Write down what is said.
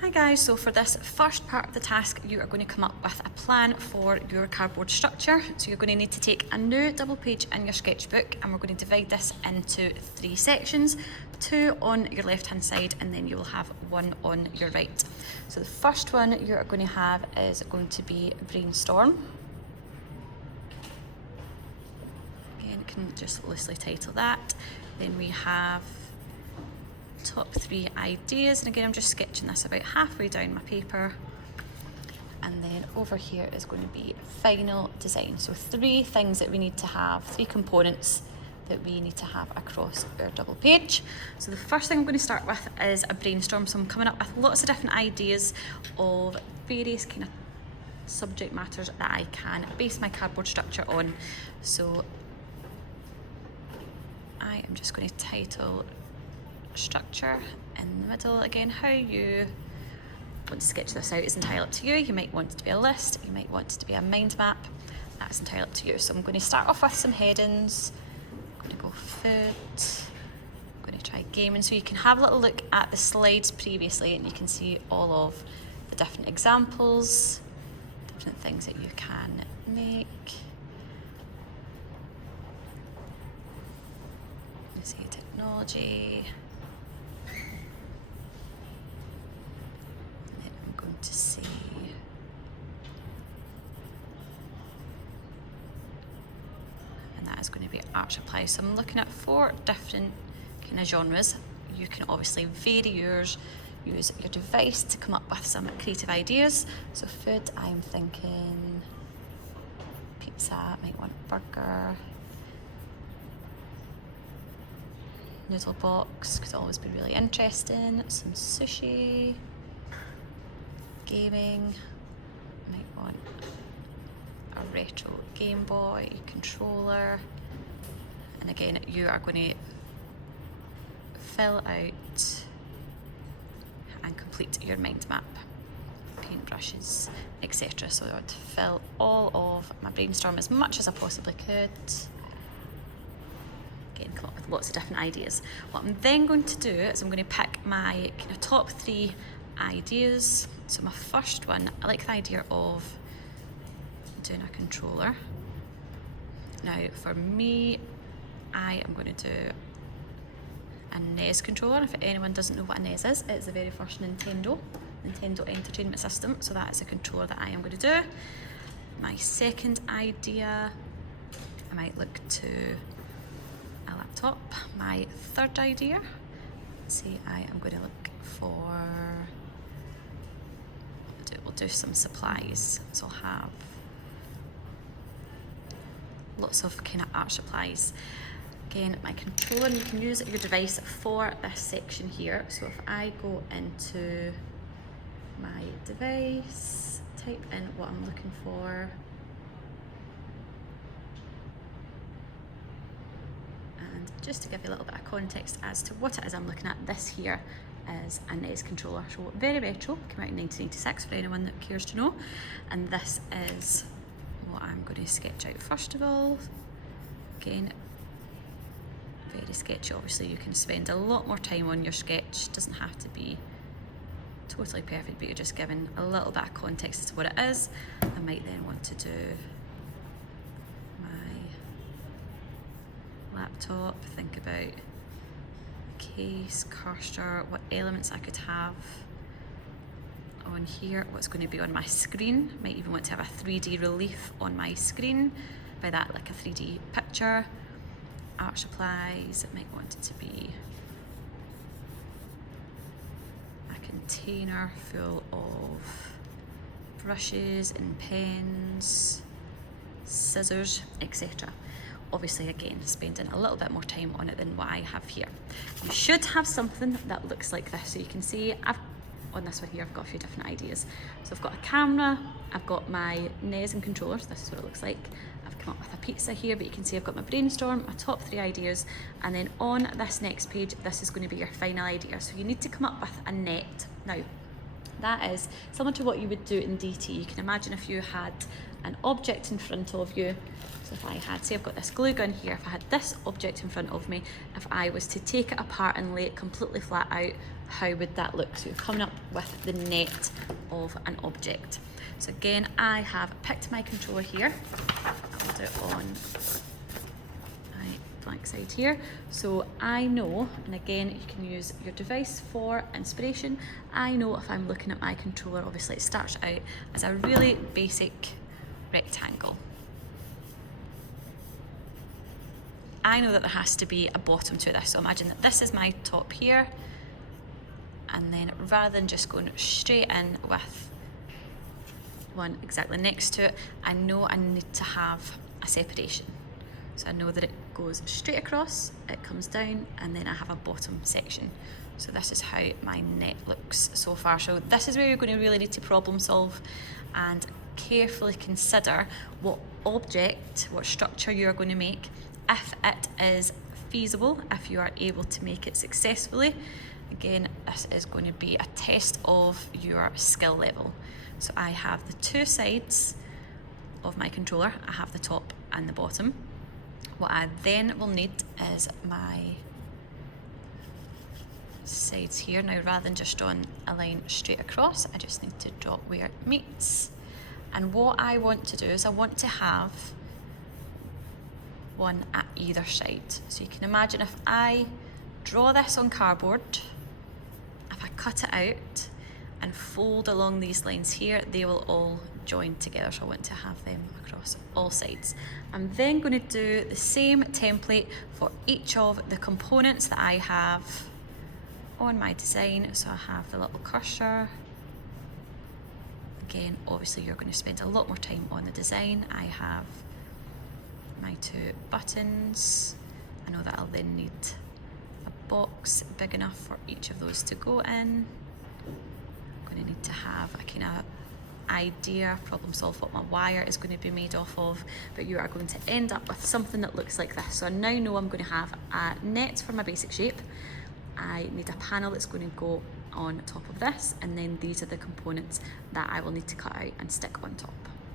Hi guys, so for this first part of the task, you are going to come up with a plan for your cardboard structure. So you're going to need to take a new double page in your sketchbook and we're going to divide this into 3 sections, 2 on your left hand side and then you will have 1 on your right. So the first one you are going to have is going to be brainstorm. Again, you can just loosely title that. Then we have top 3 ideas, and again I'm just sketching this about halfway down my paper, and then over here is going to be final design. So 3 things that we need to have, 3 components that we need to have across our double page. So the first thing I'm going to start with is a brainstorm. So I'm coming up with lots of different ideas of various kind of subject matters that I can base my cardboard structure on. So I am just going to title structure in the middle. Again, how you want to sketch this out is entirely up to you. You might want it to be a list, you might want it to be a mind map, that's entirely up to you. So I'm going to start off with some headings. I'm going to go food, I'm going to try gaming, so you can have a little look at the slides previously and you can see all of the different examples, different things that you can make. Let's see, technology. To see and that is going to be art supply. So I'm looking at 4 different kind of genres. You can obviously vary yours, use your device to come up with some creative ideas. So food, I'm thinking pizza, might want burger, noodle box could always be really interesting, some sushi. Gaming, might want a retro Game Boy controller, and again you are going to fill out and complete your mind map, paintbrushes, etc. So I would fill all of my brainstorm as much as I possibly could. Again, come up with lots of different ideas. What I'm then going to do is I'm going to pick my kind of top 3 ideas. So my first one, I like the idea of doing a controller. Now for me, I am going to do a NES controller. If anyone doesn't know what a NES is, it's the very first Nintendo Entertainment System. So that is a controller that I am going to do. My second idea, I might look to a laptop. My third idea, let's see, I am going to look for, we'll do some supplies. So I'll have lots of kind of art supplies. Again, my controller, you can use your device for this section here. So if I go into my device, type in what I'm looking for, and just to give you a little bit of context as to what it is I'm looking at, this here is a NES controller. So very retro, came out in 1986 for anyone that cares to know. And this is what I'm going to sketch out first of all. Again, very sketchy. Obviously you can spend a lot more time on your sketch, it doesn't have to be totally perfect, but you're just giving a little bit of context as to what it is. I might then want to do my laptop, think about case, cursor, what elements I could have on here, what's going to be on my screen. Might even want to have a 3D relief on my screen, by that like a 3D picture. Art supplies, it might want it to be a container full of brushes and pens, scissors, etc. Obviously again, spending a little bit more time on it than what I have here. You should have something that looks like this. So you can see on this one here, I've got a few different ideas. So I've got a camera, I've got my NES and controllers, this is what it looks like. I've come up with a pizza here, but you can see I've got my brainstorm, my top 3 ideas, and then on this next page, this is going to be your final idea. So you need to come up with a net. Now, That is similar to what you would do in DT. You can imagine if you had an object in front of you. So if I had, say I've got this glue gun here, if I had this object in front of me, if I was to take it apart and lay it completely flat out, how would that look? So you're coming up with the net of an object. So again, I have picked my controller here. I'll do it on my blank side here. So I know, and again, you can use your device for inspiration. I know if I'm looking at my controller, obviously it starts out as a really basic rectangle. I know that there has to be a bottom to this. So imagine that this is my top here. And then rather than just going straight in with one exactly next to it, I know I need to have a separation. So I know that it goes straight across, it comes down, and then I have a bottom section. So this is how my net looks so far. So this is where you're going to really need to problem solve and carefully consider what object, what structure you're going to make, if it is feasible, if you are able to make it successfully. Again, this is going to be a test of your skill level. So I have the two sides of my controller. I have the top and the bottom. What I then will need is my sides here. Now, rather than just drawing a line straight across, I just need to draw where it meets. And what I want to do is I want to have one at either side. So you can imagine if I draw this on cardboard, if I cut it out and fold along these lines here, they will all join together. So I want to have them across all sides. I'm then going to do the same template for each of the components that I have on my design. So I have the little cursor. Again, obviously you're going to spend a lot more time on the design. I have my two buttons. I know that I'll then need a box big enough for each of those to go in. I'm going to need to have a kind of idea, problem solve what my wire is going to be made off of, but you are going to end up with something that looks like this. So I now know I'm going to have a net for my basic shape. I need a panel that's going to go on top of this, and then these are the components that I will need to cut out and stick on top.